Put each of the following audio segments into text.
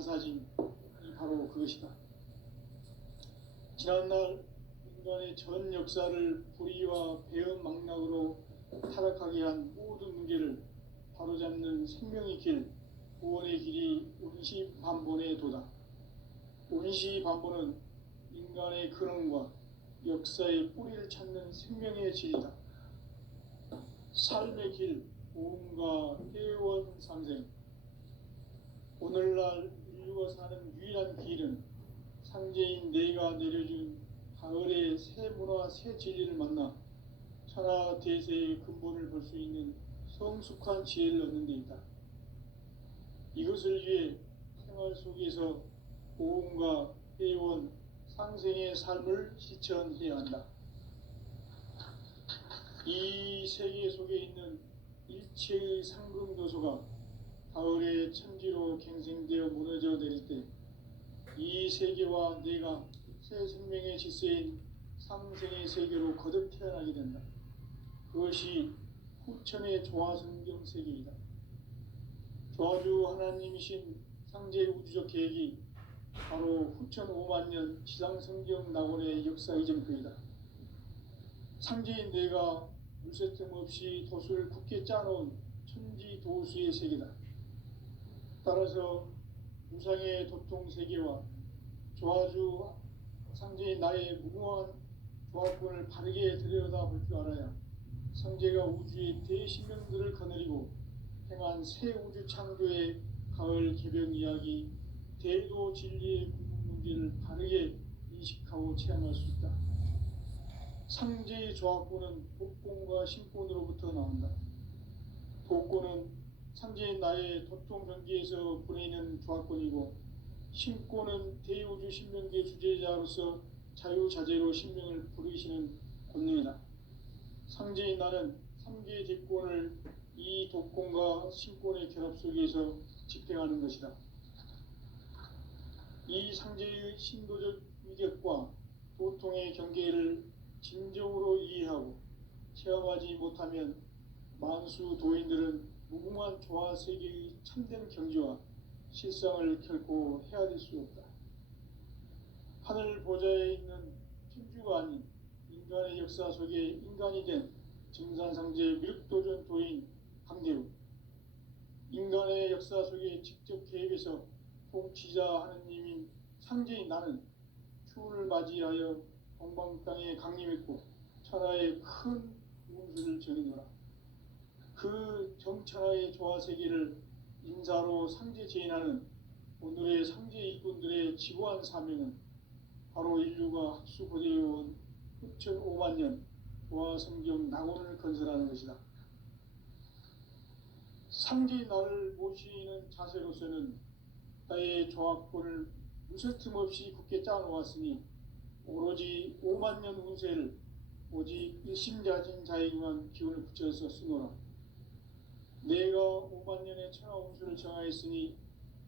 사진이 바로 그것이다. 지난날 인간의 전 역사를 불의와 배은망락으로 타락하게 한 모든 문제를 바로잡는 생명의 길, 구원의 길이 운시반본의 도다. 운시반본은 인간의 근원과 역사의 뿌리를 찾는 생명의 진리다. 삶의 길, 보험과 회원 상생. 오늘날 인류가 사는 유일한 길은 상제인 내가 내려준 가을의 새 문화 새 진리를 만나 천하 대세의 근본을 볼 수 있는 성숙한 지혜를 얻는 데 있다. 이것을 위해 생활 속에서 보험과 회원 상생의 삶을 실천해야 한다. 이 세계 속에 있는 일체의 상금 요소가 가을의 천지로 갱생되어 무너져 내릴 때 이 세계와 내가 새 생명의 질서인 상생의 세계로 거듭 태어나게 된다. 그것이 후천의 조화성경 세계이다. 조화주 하나님이신 상제 우주적 계획이 바로 후천 5만 년 지상성경 낙원의 역사 이전표이다. 상제인 내가 물새 틈 없이 도수를 굳게 짜놓은 천지 도수의 세계다. 따라서 무상의 도통 세계와 조화주 상제인 나의 무궁한 조합권을 바르게 들여다볼 줄 알아야 상제가 우주의 대신명들을 거느리고 행한 새 우주 창조의 가을 개벽 이야기, 대도 진리의 궁극 문제를 바르게 인식하고 체험할 수 있다. 상제의 조합권은 복권과 신권으로부터 나온다. 복권은 상제인 나의 도통 경계에서 보내는 조합권이고, 신권은 대우주 신명계 주제자로서 자유자재로 신명을 부르시는 권능이다. 상제인 나는 3개의 대권을 이 독권과 신권의 결합 속에서 집행하는 것이다. 이 상제의 신도적 위격과 도통의 경계를 진정으로 이해하고 체험하지 못하면 만수 도인들은 무궁한 조화 세계의 참된 경지와 실상을 결코 헤아릴 수 없다. 하늘 보좌에 있는 천주가 아닌 인간의 역사 속에 인간이 된 증산상제 미륵도전 도인 강대우, 인간의 역사 속에 직접 개입해서 통치자 하느님인 상제인 나는 추운을 맞이하여 동방 땅에 강림했고 천하의 큰 운수를 전이노라. 그 정천하의 조화세계를 인사로 상제 제인하는 오늘의 상제 일꾼들의 지고한 사명은 바로 인류가 학수고대해온 후천 5만 년 조화성경 낙원을 건설하는 것이다. 상제인 나를 모시는 자세로서는 나의 조합권을 무쇠 틈 없이 굳게 짜놓았으니 오로지 5만 년 운세를 오직 일심자진 자에게만 기운을 붙여서 쓰노라. 내가 5만 년의 천하 운수를 정하였으니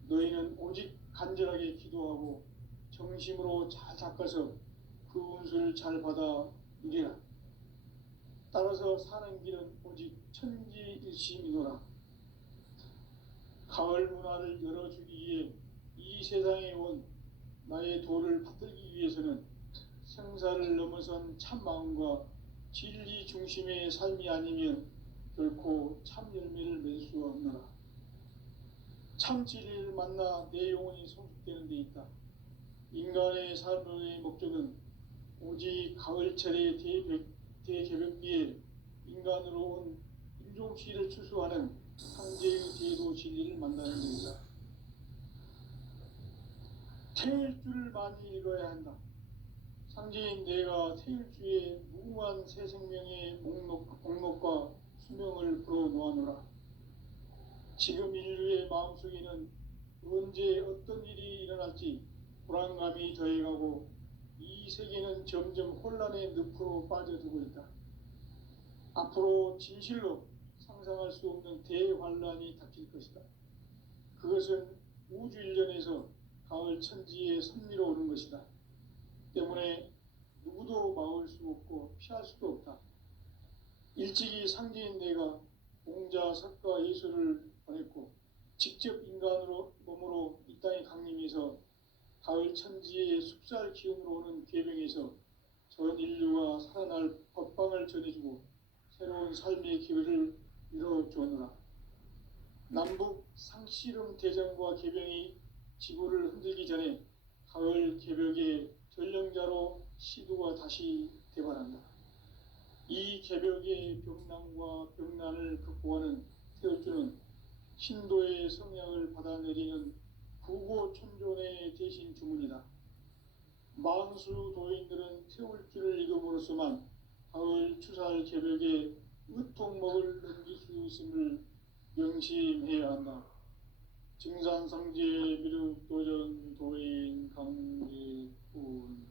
너희는 오직 간절하게 기도하고 정심으로 잘 닦아서 그 운수를 잘 받아 누리라. 따라서 사는 길은 오직 천지일심이노라. 가을 문화를 열어주기 위해 이 세상에 온 나의 도를 받들기 위해서는 생사를 넘어선 참마음과 진리 중심의 삶이 아니면 결코 참 열매를 맺을 수 없노라. 참 진리를 만나 내 영혼이 성숙되는 데 있다. 인간의 삶의 목적은 오직 가을철의 대개벽기에 인간으로 온 인종시를 추수하는 상제의 대도 진리를 만나는 것이다. 태일주를 많이 읽어야 한다. 상제인 내가 태일주의 무궁한 새 생명의 목록과 수명을 불어놓아노라. 지금 인류의 마음속에는 언제 어떤 일이 일어날지 불안감이 더해가고 이 세계는 점점 혼란의 늪으로 빠져들고 있다. 앞으로 진실로 상상할 수 없는 대환란이 닥칠 것이다. 그것은 우주 일련에서 가을 천지의 섭리로 오는 것이다. 때문에 누구도 막을 수 없고 피할 수도 없다. 일찍이 상제인 내가 공자, 석가, 예수를 보냈고 직접 인간으로 몸으로 이 땅에 강림 가을 천지의 숲살 기운으로 오는 계병에서 전 인류가 살아날 법방을 전해주고 새로운 삶의 기회를 이뤄주었노라. 남북 상씨름 대전과 계병이 지구를 흔들기 전에 가을 개벽의 전령자로 시두가 다시 대발한다. 이 개벽의 병난과 병난을 극복하는 태울주는 신도의 성약을 받아내리는 구고천존의 대신 주문이다. 만수 도인들은 태울주를 읽음으로써만 가을 추살 개벽의 으통먹을 넘길 수 있음을 명심해야 한다. 증산상제 미륵도전 도인 강제군.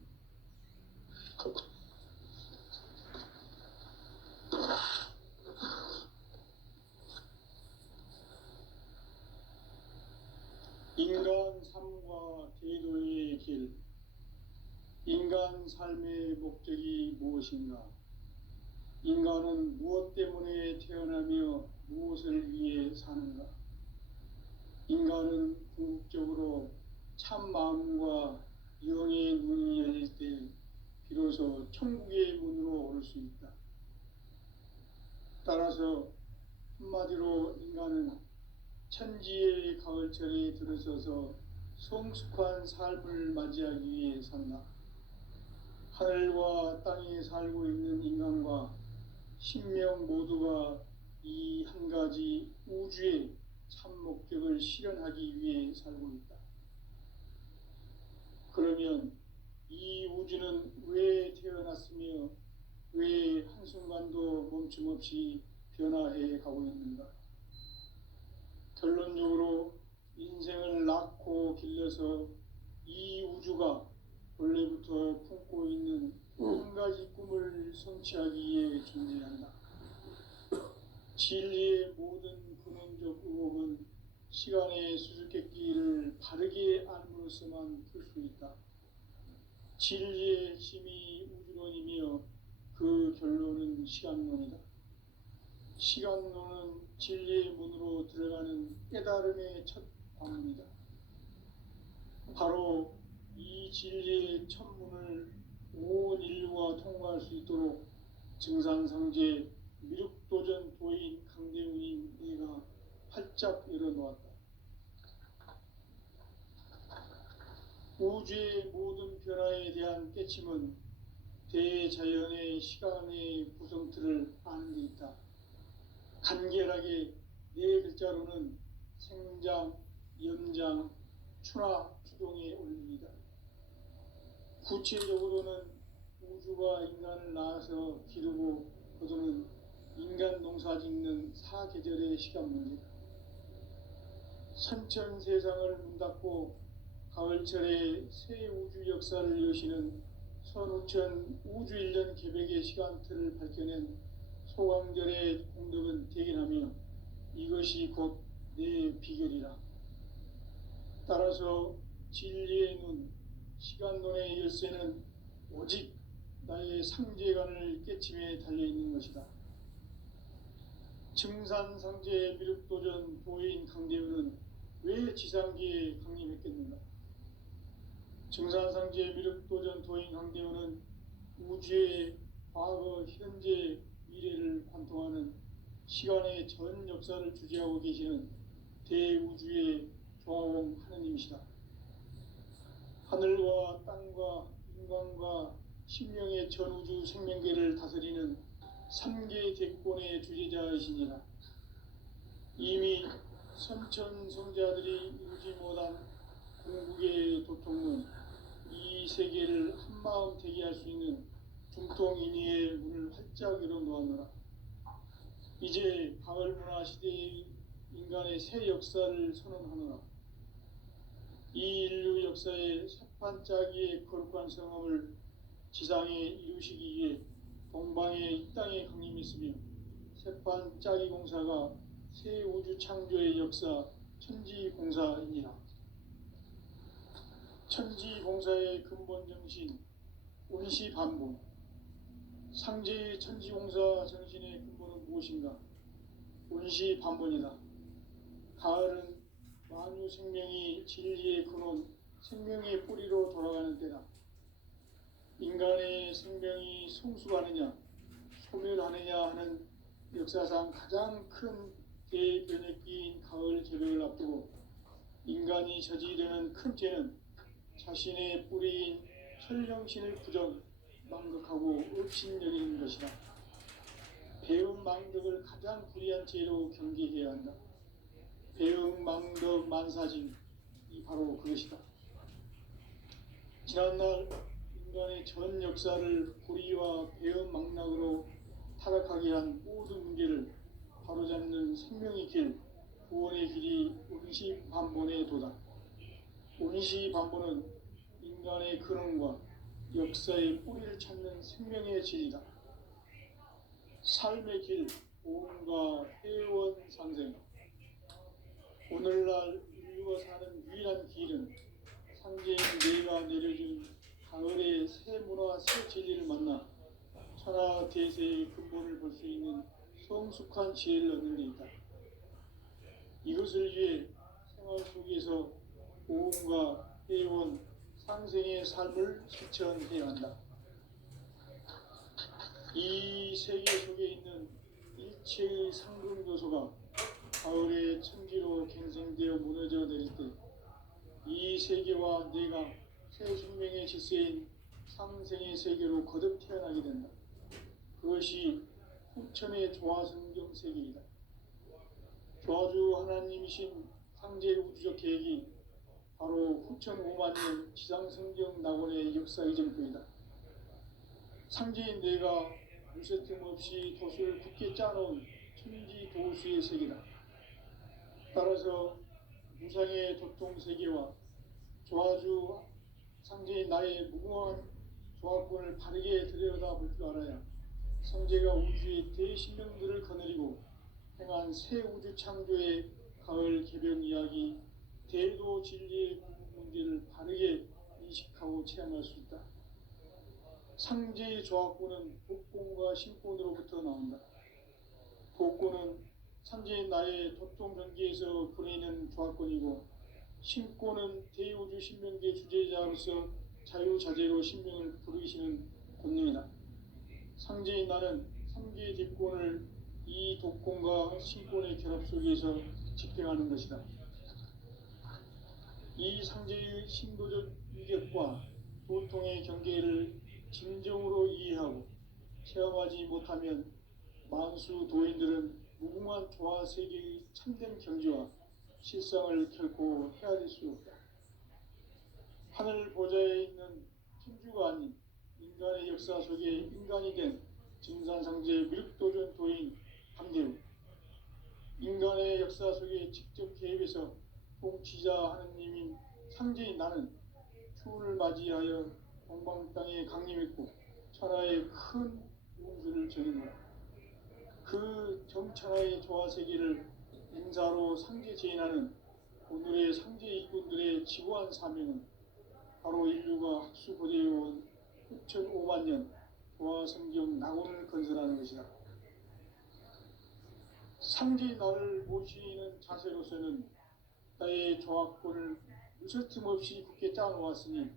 인간 삶과 제도의 길. 인간 삶의 목적이 무엇인가? 인간은 무엇 때문에 태어나며 무엇을 위해 사는가? 인간은 궁극적으로 참 마음과 영의 문이 열릴 때 비로소 천국의 문으로 오를 수 있다. 따라서 한마디로 인간은 천지의 가을철에 들어서서 성숙한 삶을 맞이하기 위해 산다. 하늘과 땅에 살고 있는 인간과 신명 모두가 이 한 가지 우주의 참 목적을 실현하기 위해 살고 있다. 그러면 이 우주는 왜 태어났으며 왜 한순간도 멈춤없이 변화해 가고 있는가? 결론적으로 인생을 낳고 길러서 이 우주가 원래부터 품고 있는 한 가지 꿈을 성취하기 위해 존재한다. 진리의 모든 근원적 의혹은 시간의 수수께끼를 바르게 알므로써만 풀 수 있다. 진리의 핵심이 우주론이며 그 결론은 시간론이다. 시간론은 진리의 문으로 들어가는 깨달음의 첫 관문이다. 바로 이 진리의 첫 문을 온 인류가 통과할 수 있도록 증산상제 미륵도전 도인 강대훈이 내가 활짝 열어놓았다. 우주의 모든 변화에 대한 깨침은 대자연의 시간의 구성틀을 아는 데 있다. 간결하게 네 글자로는 생장, 연장, 추나 추동의 원리이다. 구체적으로는 우주가 인간을 낳아서 기르고 거두는 인간 농사 짓는 사계절의 시간 문제다. 선천 세상을 문 닫고 가을철에 새 우주 역사를 여시는 선우천 우주 1년 개백의 시간틀을 밝혀낸 소강절의 공덕은 대견하며 이것이 곧 내 비결이라. 따라서 진리의 눈, 시간론의 열쇠는 오직 나의 상제관을 깨침에 달려있는 것이다. 증산상제 미륵도전 도인 강대훈은 왜 지상계에 강림했겠는가? 증산상제 미륵도전 도인 강대훈은 우주의 과거, 현재, 미래를 관통하는 시간의 전 역사를 주재하고 계시는 대우주의 조화원 하느님이시다. 하늘과 땅과 인간과 신명의 전우주 생명계를 다스리는 3계 대권의 주재자이시니라. 이미 선천성자들이 이루지 못한 궁극의 도통은 이 세계를 한마음 되게 할 수 있는 중통인의의 문을 활짝 열어놓았노라. 이제 가을문화 시대의 인간의 새 역사를 선언하노라. 이 인류 역사의 새판짜기의 거룩한 성함을 지상에 이루시기 위해 동방에 이 땅에 강림했으며 새판짜기 공사가 새 우주 창조의 역사 천지공사이니라. 천지공사의 근본 정신 온시반복. 상제의 천지공사 정신의 근본은 무엇인가? 온시반복이다. 가을은 만유 생명이 진리의 근원 생명의 뿌리로 돌아가는 때다. 인간의 생명이 성숙하느냐 소멸하느냐 하는 역사상 가장 큰 대변혁기인 가을 개벽을 앞두고 인간이 저지르는 큰 죄는 자신의 뿌리인 혈령신을 부정 망극하고 업신여기는 것이다. 배음 망덕을 가장 불의한 죄로 경계해야 한다. 배음 망덕 만사징이 바로 그것이다. 지난날 인간의 전 역사를 불의와 배음 망락으로 타락하게 한 모든 문제를 바로잡는 생명의 길, 구원의 길이 운시반본의 도다. 운시반본은 인간의 근원과 역사의 뿌리를 찾는 생명의 진리다. 삶의 길, 보험과 회원 상생. 오늘날 인류가 사는 유일한 길은 상제인 내가 내려준 가을의 새 문화 새 진리를 만나 천하 대세의 근본을 볼 수 있는 성숙한 지혜를 얻는 데 있다. 이것을 위해 생활 속에서 보험과 회원 상생의 삶을 실천해야 한다. 이 세계 속에 있는 일체의 상금 요소가 가을의 천지로 갱생되어 무너져 내릴 때 이 세계와 내가 새 생명의 질서인 상생의 세계로 거듭 태어나게 된다. 그것이 후천의 조화성경 세계이다. 조화주 하나님이신 상제 우주적 계획이 바로 후천 5만년 지상성경 낙원의 역사 이전부이다. 상제인 내가 무쇠틈 없이 도수를 굳게 짜놓은 천지 도수의 세계다. 따라서 무상의 도통 세계와 조화주 상제인 나의 무궁한 조화권을 바르게 들여다볼 줄 알아야 성제가 우주의 대신명들을 거느리고 행한 새 우주 창조의 가을 개벽 이야기 대도 진리의 문제를 바르게 인식하고 체험할 수 있다. 상제의 조화권은 복권과 신권으로부터 나온다. 복권은 상제인 나의 도통 전기에서 보내는 조화권이고 신권은 대우주 신명계 주제자로서 자유자재로 신명을 부르시는 권능이다. 상제인 나는 3개의 뒷권을 이 독권과 신권의 결합 속에서 집행하는 것이다. 이 상제의 신도적 위격과 도통의 경계를 진정으로 이해하고 체험하지 못하면 만수 도인들은 무궁한 조화 세계의 참된 경지와 실상을 결코 헤아릴 수 없다. 하늘 보좌에 있는 천주가 아닌 인간의 역사 속에 인간이 된 증산상제 미륵도전 도인 강대우, 인간의 역사 속에 직접 개입해서 통치자 하느님인 상제인 나는 추운을 맞이하여 동방 땅에 강림했고 천하의 큰 운수를 전해노라. 그 정천하의 조화세계를 인사로 상제 제인하는 오늘의 상제 일꾼들의 지고한 사명은 바로 인류가 학수고대해온 6,500년 조화성경 낙원을 건설하는 것이다. 상제 나를 모시는 자세로서는 나의 조화권을 무쇠틈 없이 굳게 짜놓았으니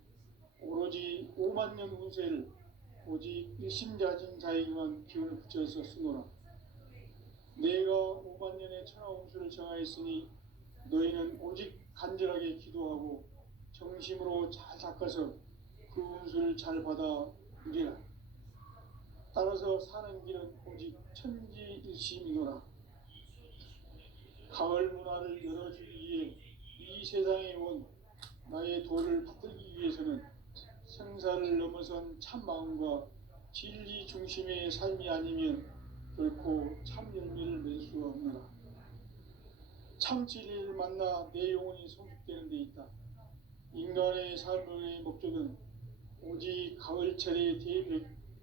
오로지 5만년 운세를 오직 일심자진 자에게만 기운을 붙여서 쓰노라. 내가 5만년의 천하 운수를 정하였으니 너희는 오직 간절하게 기도하고 정심으로 잘 닦아서 그 운수를 잘 받아 누리라. 따라서 사는 길은 오직 천지일심이노라. 가을 문화를 열어주기 위해 이 세상에 온 나의 도를 받들기 위해서는 생사를 넘어선 참 마음과 진리 중심의 삶이 아니면 결코 참 열매를 맺을 수가 없노라. 참 진리를 만나 내 영혼이 성숙되는 데 있다. 인간의 삶의 목적은 오직 가을철의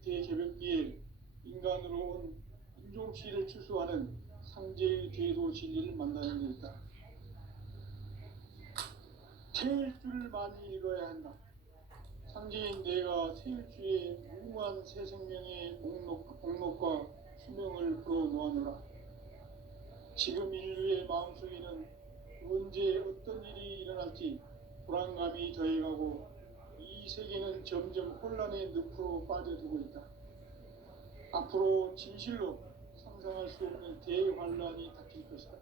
대개벽기에 인간으로 온 인종시를 추수하는 상제의 대도 진리를 만나는 데 있다. 태일주를 많이 읽어야 한다. 상제인 내가 태일주의 무궁한 새 생명의 목록과 수명을 풀어놓아노라. 지금 인류의 마음속에는 언제 어떤 일이 일어날지 불안감이 더해가고 이 세계는 점점 혼란의 늪으로 빠져들고 있다. 앞으로 진실로 상상할 수 없는 대환란이 닥칠 것이다.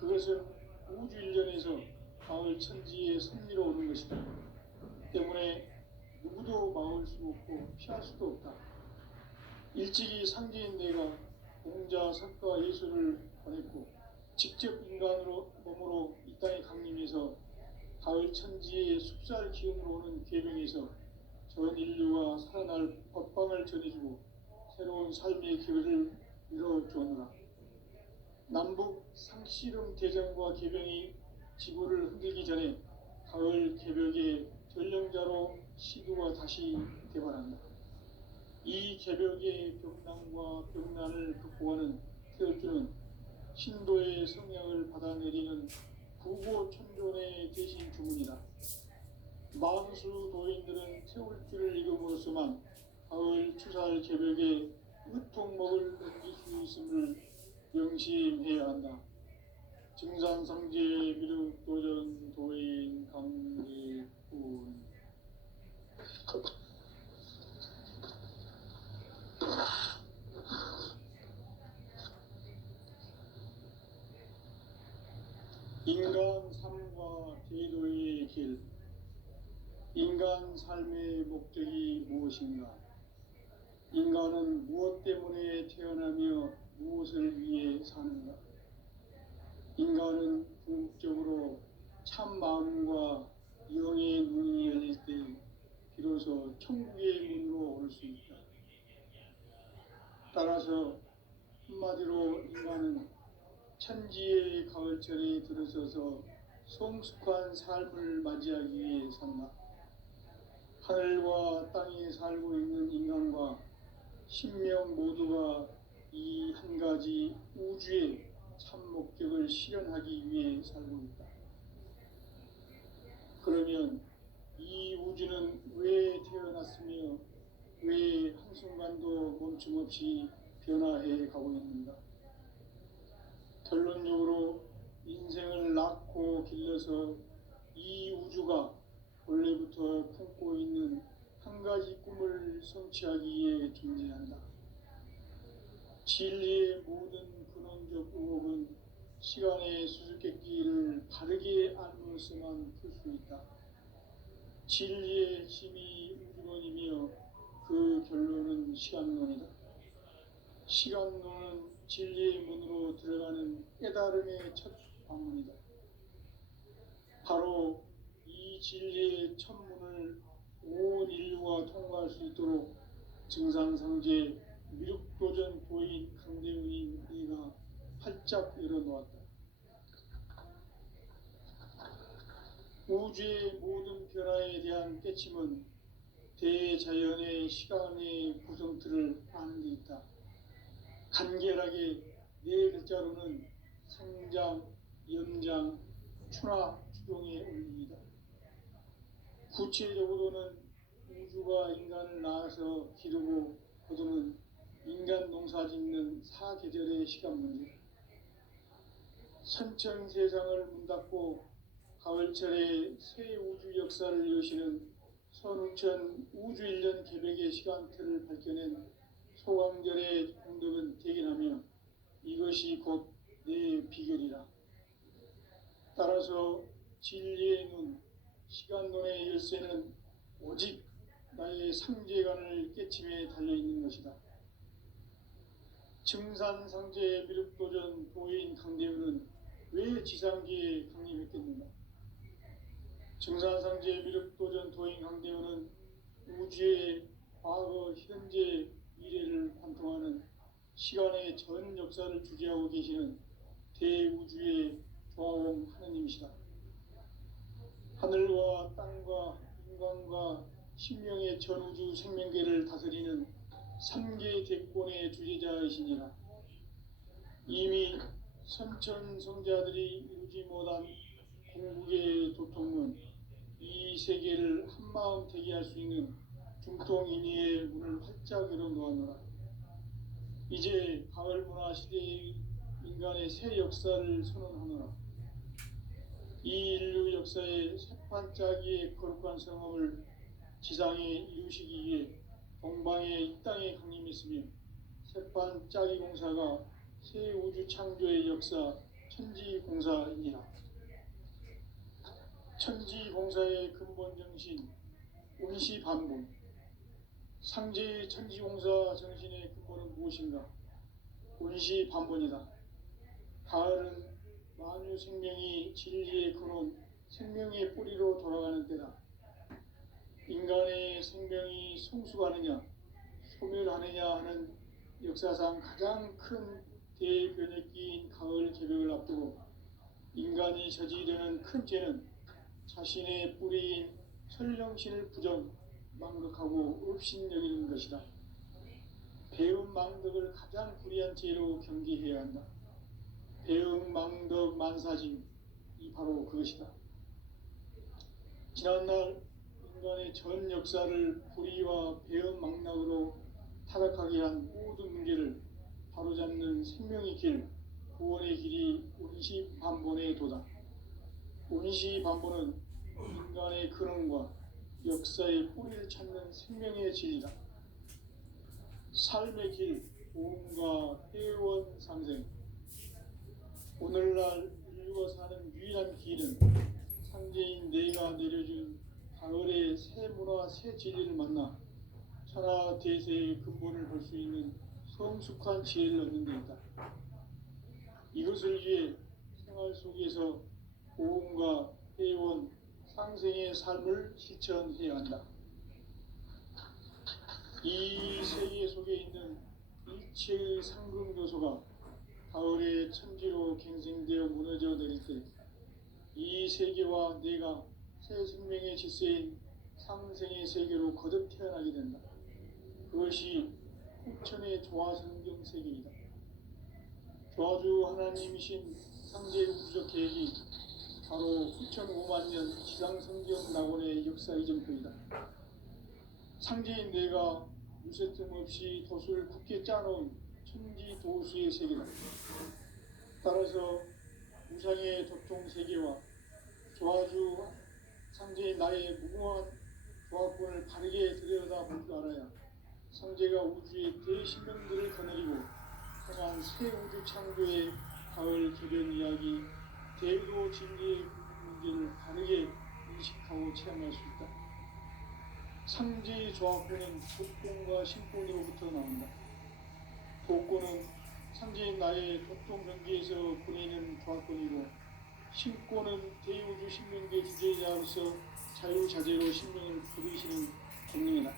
그것은 우주 일련에서 가을 천지의 섭리로 오는 것이다. 때문에 누구도 막을 수 없고 피할 수도 없다. 일찍이 상제인 내가 공자, 석가, 예수를 보냈고 직접 인간으로 몸으로 이 땅에 강림해서 가을 천지의 숲살 기운으로 오는 계명에서 전 인류가 살아날 법방을 전해주고 새로운 삶의 길을 열어주었노라. 남북 상씨름 대전과 계병이 지구를 흔들기 전에 가을 개벽의 전령자로 시도가 다시 개발한다. 이 개벽의 벽난과 벽난을 극복하는 태엽주는 신도의 성향을 받아내리는 구고천존의 대신 주문이다. 만수 도인들은 태울주를 읽음으로써만 가을 추살 개벽의 으통먹을 넘길 수 있음을 명심해야 한다. 증산상제 미륵 도전 도인 강제군. 인간 삶과 제도의 길. 인간 삶의 목적이 무엇인가? 인간은 무엇 때문에 태어나며 무엇을 위해 사는가? 인간은 궁극적으로 참 마음과 영의 눈이 열릴 때 비로소 천국의 문으로 올 수 있다. 따라서 한마디로 인간은 천지의 가을철에 들어서서 성숙한 삶을 맞이하기 위해 산다. 하늘과 땅에 살고 있는 인간과 신명 모두가 이 한 가지 우주의 참 목적을 실현하기 위해 살고 있다. 그러면 이 우주는 왜 태어났으며 왜 한순간도 멈춤 없이 변화해 가고 있는가? 결론적으로 인생을 낳고 길러서 이 우주가 원래부터 품고 있는 한 가지 꿈을 성취하기 위해 존재한다. 진리의 모든 근원적 의혹은 시간의 수수께끼를 바르게 알므로서만 풀 수 있다. 진리의 핵심이 우주론이며 그 결론은 시간론이다. 시간론은 진리의 문으로 들어가는 깨달음의 첫 방문이다. 바로 이 진리의 첫 문을 온 인류가 통과할 수 있도록 증산상제 미륵도전 도인 강대훈이 네가 활짝 열어놓았다. 우주의 모든 변화에 대한 깨침은 대자연의 시간의 구성틀을 아는 데 있다. 간결하게 네 글자로는 생장, 연장, 추나 추종의 원리이다. 구체적으로는 우주가 인간을 낳아서 기르고 거두는 인간 농사 짓는 사계절의 시간 문제. 선천 세상을 문 닫고 가을철에 새 우주 역사를 여시는 선우천 우주일년 개벽의 시간틀을 밝혀낸 소강절의 공덕은 대견하며 이것이 곧 내 비결이라. 따라서 진리의 눈, 시간론의 열쇠는 오직 나의 상제관을 깨침에 달려있는 것이다. 증산상제 미륵도전 도인 강대훈은 왜 지상계에 강림했겠는가? 증산상제 미륵도전 도인 강대훈은 우주의 과거, 현재, 미래를 관통하는 시간의 전 역사를 주재하고 계시는 대우주의 조화원 하느님이시다. 하늘과 땅과 인간과 신명의 전우주 생명계를 다스리는 3계 대권의 주제자이시니라. 이미 선천성자들이 이루지 못한 궁극의 도통은 이 세계를 한마음 되게 할 수 있는 중통인의의 문을 활짝 열어놓았노라. 이제 가을 문화 시대의 인간의 새 역사를 선언하노라. 이 인류 역사의 새판짜기의 거룩한 성함을 지상에 이루시기 위해 동방에 이 땅에 강림했으며 새판짜기 공사가 새 우주 창조의 역사 천지공사이니라. 천지공사의 근본 정신 운시반본. 상제의 천지공사 정신의 근본은 무엇인가? 운시반본이다. 가을은 만유 생명이 진리의 근원 생명의 뿌리로 돌아가는 때다. 인간의 생명이 성숙하느냐 소멸하느냐 하는 역사상 가장 큰 대변혁기인 가을 개벽을 앞두고 인간이 저지르는 큰 죄는 자신의 뿌리인 설령신을 부정 망덕하고 업신여기는 것이다. 배움 망덕을 가장 불의한 죄로 경계해야 한다. 배움 망덕 만사짐이 바로 그것이다. 지난날 인간의 전 역사를 불의와 배움 망락으로 타락하게 한 모든 문제를 바로잡는 생명의 길, 구원의 길이 운시반본의 도다. 운시반본은 인간의 근원과 역사의 뿌리를 찾는 생명의 진리다. 삶의 길, 보험과 회원 상생. 오늘날 인류가 사는 유일한 길은 상제인 내가 내려준 가을의 새 문화, 새 진리를 만나 천하 대세의 근본을 볼 수 있는 성숙한 지혜를 얻는 데 있다. 이것을 위해 생활 속에서 보험과 회원, 상생의 삶을 실천해야 한다. 이 세계 속에 있는 일체의 상금 요소가 가을의 천지로 갱생되어 무너져 내릴 때 이 세계와 내가 새 생명의 질서인 상생의 세계로 거듭 태어나게 된다. 그것이 후천의 조화성경 세계이다. 조화주 하나님이신 상제 우주적 계획이 바로 후천 5만 년 지상성경 낙원의 역사 이전표이다. 상제인 내가 무쇠뜸 없이 돛을 굳게 짜놓은 천지 도수의 세계다. 따라서 우상의 도통 세계와 조화주 상제인 나의 무궁한 조합권을 바르게 들여다볼 줄 알아야 상제가 우주의 대신명들을 거느리고 행한 새 우주 창조의 가을 개변 이야기, 대의로 진리의 문제를 바르게 인식하고 체험할 수 있다. 상제의 조합권은 독권과 신권으로부터 나온다. 독권은 상제인 나의 도통 경계에서 보내는 조합권이고, 신권은 대우주 신명계 주제자로서 자유자재로 신명을 부르시는 권능이다.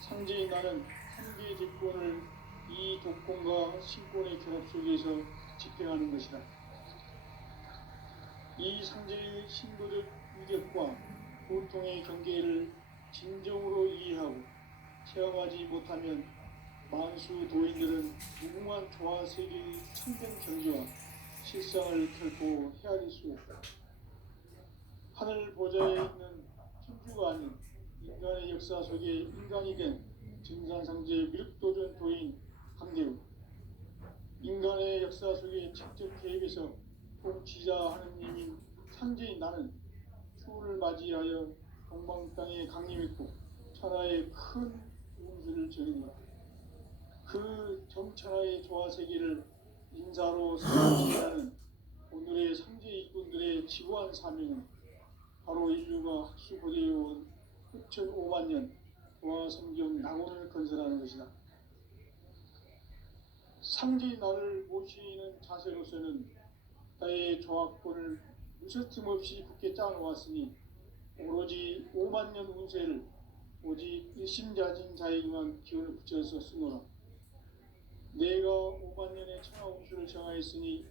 상제인 나는 상계의 대권을 이 독권과 신권의 결합 속에서 집행하는 것이다. 이 상제의 신도적 위력과 보통의 경계를 진정으로 이해하고 체험하지 못하면 만수 도인들은 무궁한 조화 세계의 참된 경지와 실상을 결코 헤아릴 수 없다. 하늘 보좌에 있는 천주가 아닌 인간의 역사 속에 인간이 된 증산상제 미륵도전 도인 강대우, 인간의 역사 속에 직접 개입해서 통치자 하느님인 상제인 나는 추후를 맞이하여 동방 땅에 강림했고 천하의 큰 운수를 적인다. 그 정천하의 조화 세계를 인사로 설명하는 오늘의 상제 일꾼들의 지구한 사명은 바로 인류가 학수고대해온 후천 5만 년 조화 성경 낙원을 건설하는 것이다. 상제의 나를 모시는 자세로서는 나의 조합권을 무쇠틈 없이 굳게 짜놓았으니 오로지 5만 년 운세를 오직 일심자진 자에게만 기운을 붙여서 쓰노라. 내가 5만 년의 천하 운수를 정하였으니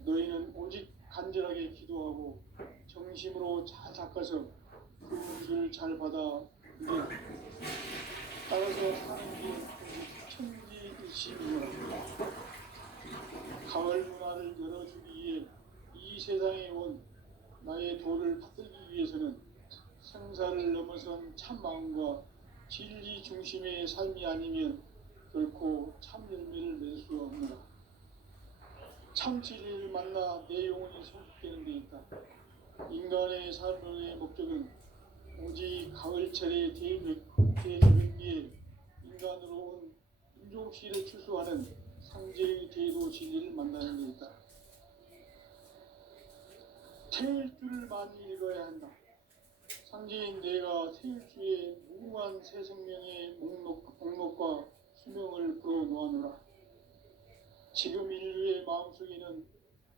너희는 오직 간절하게 기도하고 정심으로 잘 닦아서 그 운수를 잘 받아 누리라. 따라서 사는 길 천지일심이라. 가을 문화를 열어주기 위해 이 세상에 온 나의 도를 받들기 위해서는 생사를 넘어선 참 마음과 진리 중심의 삶이 아니면 결코 참 열매를 맺을 수 없노라. 참 진리를 만나 내 영혼이 성숙되는 데 있다. 인간의 삶의 목적은 오직 가을철의 대조변기에 인간으로 온 인종시를 추수하는 상제의 대도 진리를 만나는 데 있다. 태일주를 많이 읽어야 한다. 상제인 내가 태일주의 무궁한 새 생명의 목록과 수명을 풀어놓아노라. 지금 인류의 마음속에는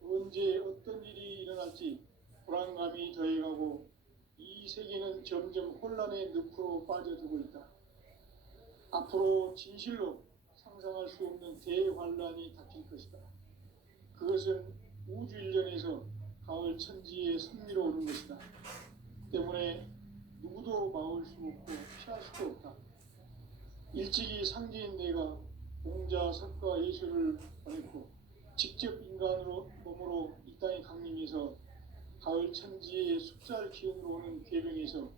언제 어떤 일이 일어날지 불안감이 더해가고 이 세계는 점점 혼란의 늪으로 빠져들고 있다. 앞으로 진실로 상상할 수 없는 대환란이 닥칠 것이다. 그것은 우주 일련에서 가을 천지에 선미로 오는 것이다. 때문에 누구도 막을 수 없고 피할 수도 없다. 일찍이 상제인 내가 공자, 석가, 예수를 보냈고 직접 인간으로 몸으로 이 땅에 강림해서 가을 천지의 숫살 기운으로 오는 궤병에서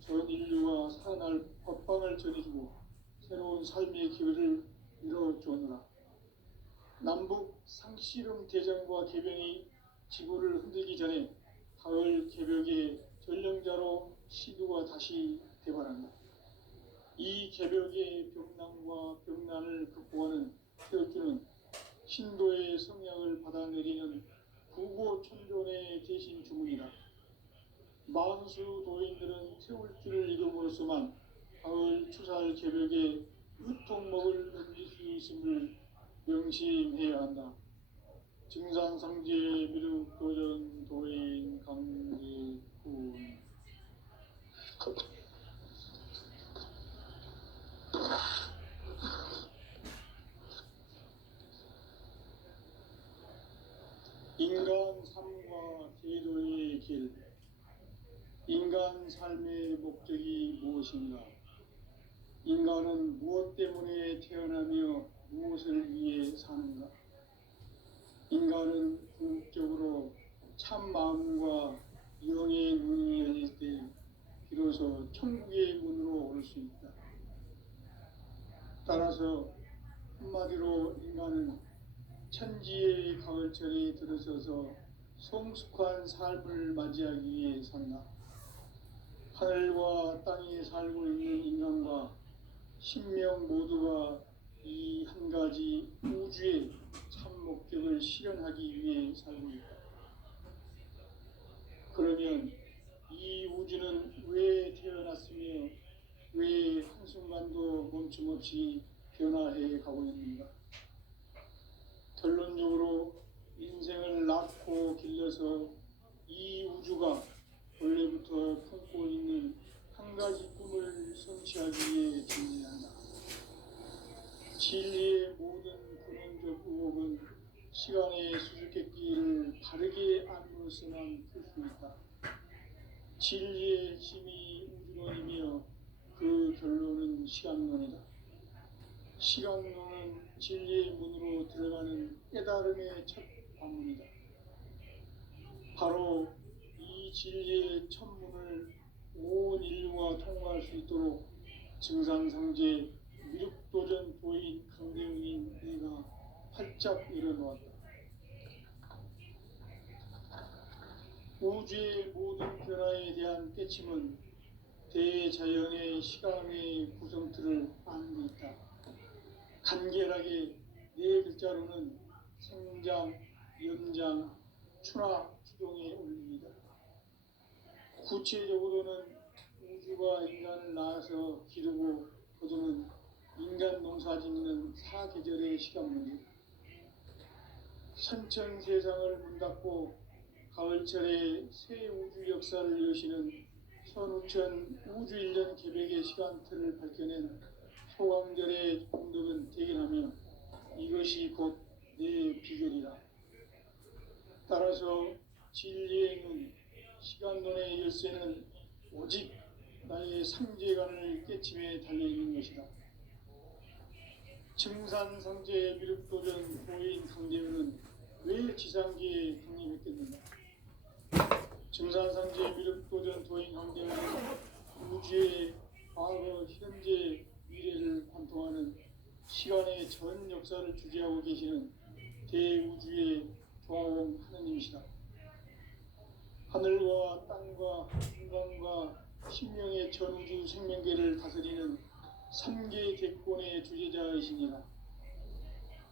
전 인류가 살아날 법방을 전해주고 새로운 삶의 기회를 이뤄주었노라. 남북 상씨름 대전과 궤병이 지구를 흔들기 전에 가을 개벽의 전령자로 시두가 다시 대발한다. 이 개벽의 병난과 병난을 극복하는 태울주는 신도의 성약을 받아내리는 부고천존의 대신 주문이다. 만수 도인들은 태울주를 읽음으로써만 가을 추살 개벽의 으통먹을 넘길 수 있음을 명심해야 한다. 증산상제 미륵도전 도인 강제군. 인간 삶과 제도의 길. 인간 삶의 목적이 무엇인가? 인간은 무엇 때문에 태어나며 무엇을 위해 사는가? 인간은 궁극적으로 참 마음과 영의 눈이 열릴 때 비로소 천국의 문으로 올 수 있다. 따라서 한마디로 인간은 천지의 가을철에 들어서서 성숙한 삶을 맞이하기 위해 산다. 하늘과 땅에 살고 있는 인간과 신명 모두가 이 한 가지 우주의 참 목적을 실현하기 위해 살고 있다. 그러면 이 우주는 왜 태어났으며 왜 한순간도 멈춤없이 변화해 가고 있는가? 결론적으로 인생을 낳고 길러서 이 우주가 원래부터 품고 있는 한 가지 꿈을 성취하기 위해 진리한다. 진리의 모든 근원적 의혹은 시간의 수수께끼를 바르게 안으로서만 풀 수 있다. 진리의 힘이 우주론이며 그 결론은 시간론이다. 시간론은 진리의 문으로 들어가는 깨달음의 첫 관문이다. 바로 이 진리의 첫 문을 온 인류가 통과할 수 있도록 증산상제 미륵도전 도인 강대웅인 내가 활짝 열어놓았다. 우주의 모든 변화에 대한 깨침은 대자연의 시간의 구성틀을 아는 데 있다. 간결하게 네 글자로는 생장, 연장, 추나, 추동에 올립니다. 구체적으로는 우주가 인간을 낳아서 기르고 거두는 인간 농사 짓는 사계절의 시간문이 선천 세상을 문 닫고 가을철에 새 우주 역사를 여시는 선우천 우주 1년 개백의 시간틀을 밝혀낸 소강절의 공덕은 대견하며 이것이 곧 내 비결이라. 따라서 진리의 눈, 시간론의 열쇠는 오직 나의 상제관을 깨침에 달려있는 것이다. 증산상제 미륵도전 도인 강제훈은 왜 지상계에 강림했겠는가? 증산상제 미륵도전 도인 강제훈은 우주의 과거, 현재, 미래를 관통하는 시간의 전 역사를 주재하고 계시는 대우주의 조화원 하느님이시다. 하늘과 땅과 인간과 신명의 전우주 생명계를 다스리는 삼계 대권의 주제자이시니라.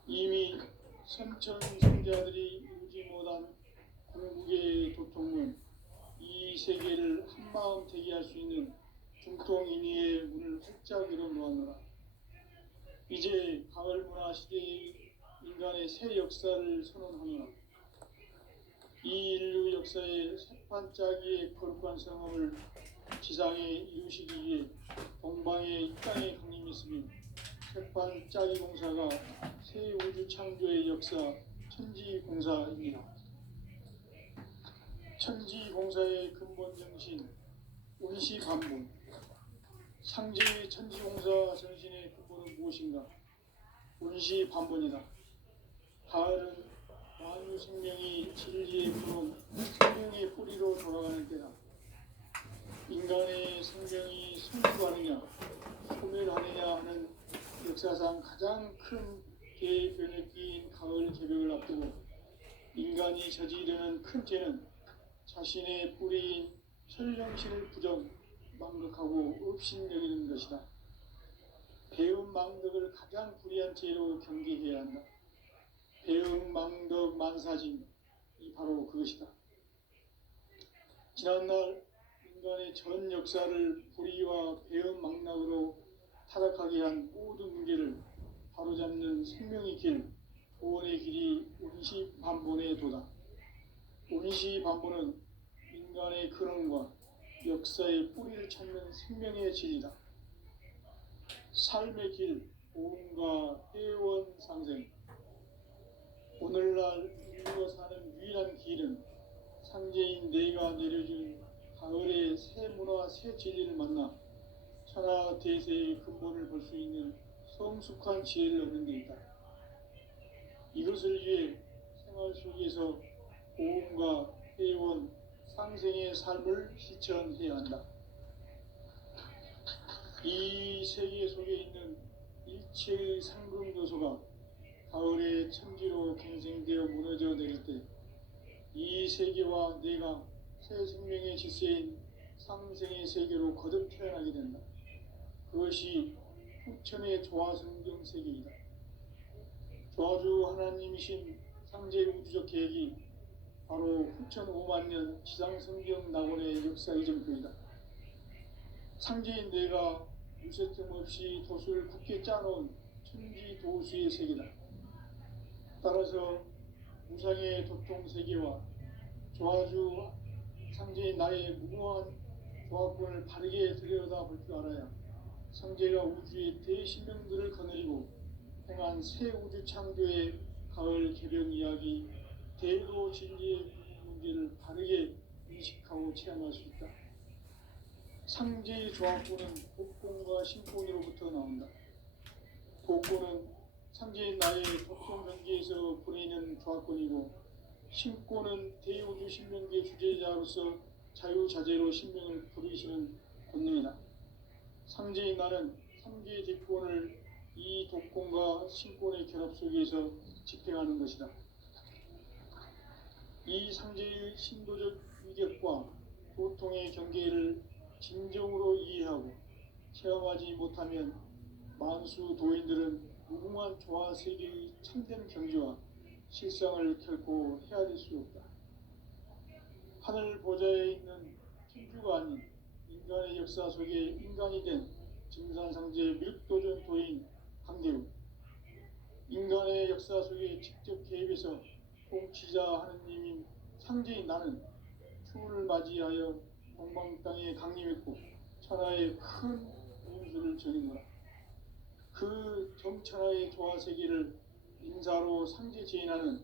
이미 선천성자들이 이루지 못한 궁극의 도통문, 이 세계를 한마음 되게 할 수 있는 중통인의의 문을 활짝 열어놓았노라. 이제 가을 문화 시대의 인간의 새 역사를 선언하노라. 이 인류 역사의 새반짝이의 거룩한 성함을 지상에 이루시기 위해 동방의 이 땅에 강림했으며 새반짝이 공사가 새 우주 창조의 역사 천지공사입니다. 천지공사의 근본 정신 운시반본. 상제의 천지공사 정신의 근본은 무엇인가? 운시반본이다. 가을은 만유 생명이 진리의 근원, 생명의 뿌리로 돌아가는 때다. 인간의 생명이 성숙하느냐, 소멸하느냐 하는 역사상 가장 큰 대변에 끼인 가을 개벽을 앞두고 인간이 저지르는 큰 죄는 자신의 뿌리인 설령신을 부정, 망극하고 업신여기는 것이다. 배음 망덕을 가장 불의한 죄로 경계해야 한다. 배음 망덕 만사진, 이 바로 그것이다. 지난날 인간의 전 역사를 불의와 배음 망락으로 타락하게 한 모든 문제를 바로잡는 생명의 길, 구원의 길이 운시반본의 도다. 운시반본은 인간의 근원과 역사의 뿌리를 찾는 생명의 진리다. 삶의 길, 보험과 회원상생. 오늘날 인류가 사는 유일한 길은 상제인 내가 내려준 가을의 새 문화, 새 진리를 만나 천하 대세의 근본을 볼 수 있는 성숙한 지혜를 얻는 데 있다. 이것을 위해 생활 속에서 보험과 회원, 상생의 삶을 실천해야 한다. 이 세계 속에 있는 일체의 상금 요소가 가을의 천지로 갱생되어 무너져 내릴 때 이 세계와 내가 새 생명의 질서인 상생의 세계로 거듭 태어나게 된다. 그것이 후천의 조화성경 세계이다. 조화주 하나님이신 상제 우주적 계획이 바로 후천 5만 년 지상성경 낙원의 역사 이정표이다. 상제인 내가 유세 틈 없이 도수를 굳게 짜놓은 천지 도수의 세계다. 따라서 무상의 도통세계와 조화주 상제인 나의 무궁한 조합권을 바르게 들여다볼 줄 알아야 상제가 우주의 대신명들을 거느리고 행한 새 우주 창조의 가을 개벽 이야기, 대로 진리의 문제를 바르게 인식하고 체험할 수 있다. 상제의 조합권은 복권과 신권으로부터 나온다. 복권은 상제인 나의 독성 경계에서 보내는 조합권이고, 신권은 대우주 신명계 주제자로서 자유자재로 신명을 부르시는 권능이다. 상제인 나는 3개의 뒷권을 이 독권과 신권의 결합 속에서 집행하는 것이다. 이 상제의 신도적 위격과 도통의 경계를 진정으로 이해하고 체험하지 못하면 만수 도인들은 무궁한 조화 세계의 참된 경지와 실상을 결코 헤아릴 수 없다. 하늘 보좌에 있는 천주가 아닌 인간의 역사 속에 인간이 된 증산상제 밀도전 도인 강대우, 인간의 역사 속에 직접 개입해서 통치자 하느님인 상제인 나는 추운을 맞이하여 동방 땅에 강림했고 천하의 큰 운수를 전인노라. 그 정천하의 조화세계를 인사로 상제 제인하는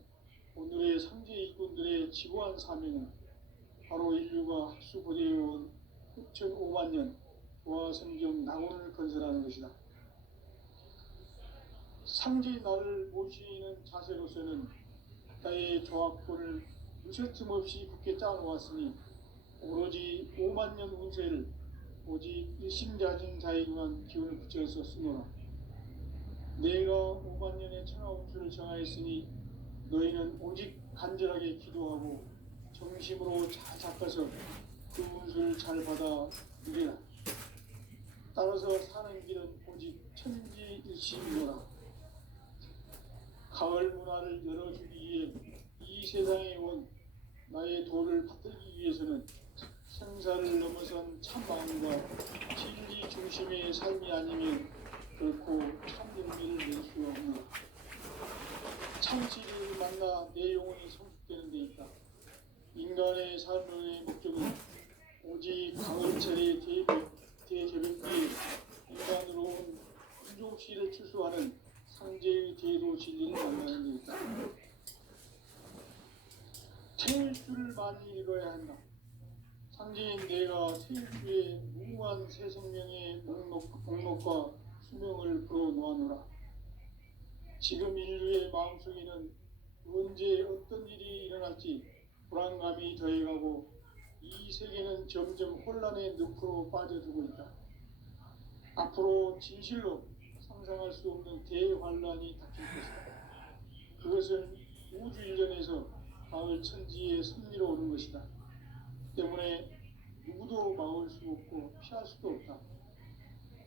오늘의 상제 일꾼들의 지고한 사명은 바로 인류가 학수고대해온 후천 5만 년 조화성경 낙원을 건설하는 것이다. 상제의 나를 모시는 자세로서는 나의 조합권을 무쇠틈 없이 굳게 짜놓았으니 오로지 5만 년 운세를 오직 일심자진 자에게만 기운을 붙여서 쓰노라. 내가 5만 년의 천하 운수를 정하였으니 너희는 오직 간절하게 기도하고 정심으로 잘 닦아서 그 운수를 잘 받아 누리라. 따라서 사는 길은 오직 천지일치이노라. 가을 문화를 열어주기 위해 이 세상에 온 나의 도를 받들기 위해서는 생사를 넘어선 참마음과 진리 중심의 삶이 아니면 결코 참 용기를 낼 수 없노라. 참 진리를 만나 내 영혼이 성숙되는 데 있다. 인간의 삶의 목적은 오직 가을철의 대개벽기에 인간으로 온 인종시를 추수하는 상제의 대도 진리를 만나는 데 있다. 태일주를 많이 읽어야 한다. 상제인 내가 태일주의 무궁한 새 생명의 목록과 수명을 풀어놓아노라. 지금 인류의 마음속에는 언제 어떤 일이 일어날지 불안감이 더해가고 이 세계는 점점 혼란의 늪으로 빠져들고 있다. 앞으로 진실로 상상할 수 없는 대환란이 닥칠 것이다. 그것은 우주 일련에서 가을 천지의 섭리로 오는 것이다. 때문에 누구도 막을 수 없고 피할 수도 없다.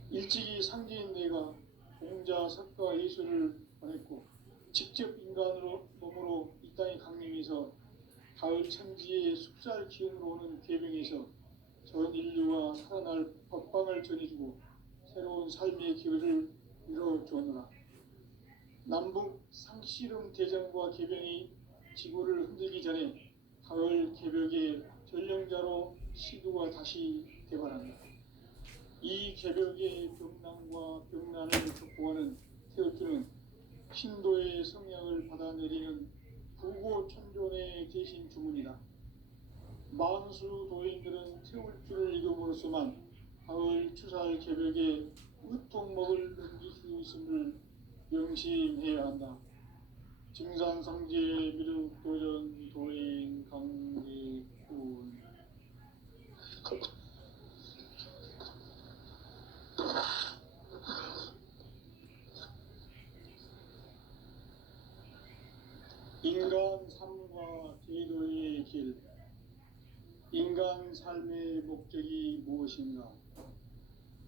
일찍이 상제인 내가 공자, 석가, 예수를 보냈고 직접 인간으로 몸으로 이 땅에 강림해서 가을 천지의 숲살 기운으로 오는 궤병에서 전 인류가 살아날 법방을 전해주고 새로운 삶의 기회를 이뤄주었노라. 남북 상씨름 대전과 궤병이 지구를 흔들기 전에 가을 개벽의 전령자로 시두가 다시 개발한다. 이 개벽의 병난과 병난을 극복하는 태울주는 신도의 성령을 받아내리는 부고천존의 대신 주문이다. 만수 도인들은 태울주를 읽음으로써만 가을 추살 개벽의 의통목을 넘길 수 있음을 명심해야 한다. 증산상제 미륵도전 도인 강대군. 인간 삶과 제도의 길. 인간 삶의 목적이 무엇인가?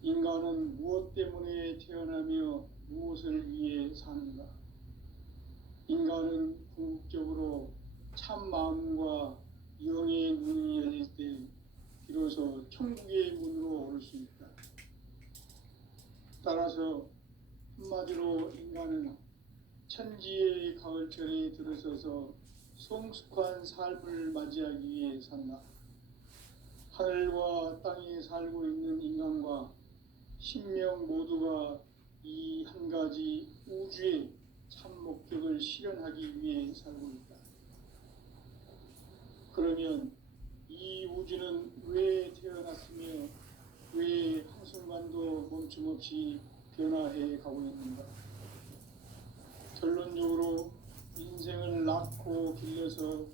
인간은 무엇 때문에 태어나며 무엇을 위해 사는가? 인간은 궁극적으로 참 마음과 영의 문이 열릴 때 비로소 천국의 문으로 오를 수 있다. 따라서 한마디로 인간은 천지의 가을철에 들어서서 성숙한 삶을 맞이하기 위해 산다. 하늘과 땅에 살고 있는 인간과 신명 모두가 이 한 가지 우주의 참 목적을 실현하기 위해 살고 있다. 그러면 이 우주는 왜 태어났으며 왜 한순간도 멈춤없이 변화해 가고 있는가? 결론적으로 인생을 낳고 길러서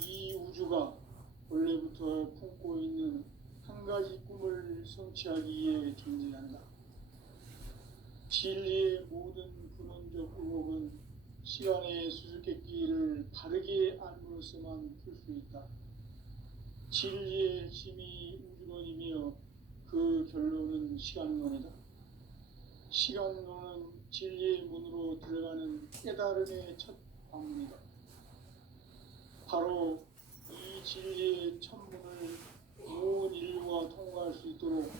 이 우주가 원래부터 품고 있는 한 가지 꿈을 성취하기 위해 존재한다. 진리의 모든 근원적 의혹은 시간의 수수께끼를 바르게 알므로써만 풀 수 있다. 진리의 핵심이 우주론이며 그 결론은 시간론이다. 시간론은 진리의 문으로 들어가는 깨달음의 첫 방문이다. 바로 이 진리의 천문을 온 인류가 통과할 수 있도록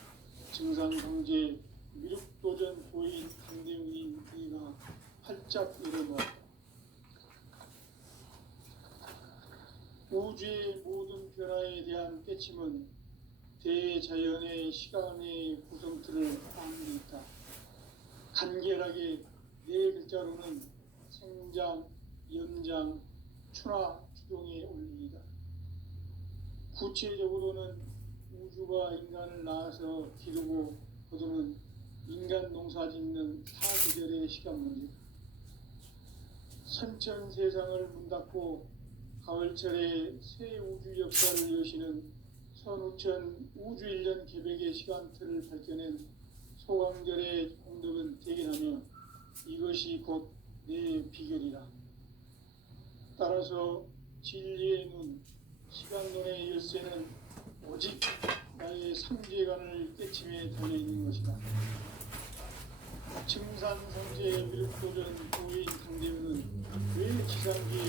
증산상제 미륵도전 도인 강대웅인 이가 활짝 열어놓았다. 우주의 모든 변화에 대한 깨침은 대자연의 시간의 구성틀을 안고 있다. 간결하게 네 글자로는 생장, 연장, 추나 추종의 원리이다. 구체적으로는 우주가 인간을 낳아서 기르고 거두는 인간 농사 짓는 사계절의 시간 문제. 선천 세상을 문 닫고 가을철에 새 우주 역사를 여시는 선우천 우주일년 개벽의 시간틀을 밝혀낸 소강절의 공덕은 대견하며 이것이 곧 내 비결이라. 따라서 진리의 눈, 시간론의 열쇠는 오직 나의 상제관을 깨침에 달려있는 것이다. 증산 성제의 미륵도전 고인 상대문은 왜 지상기에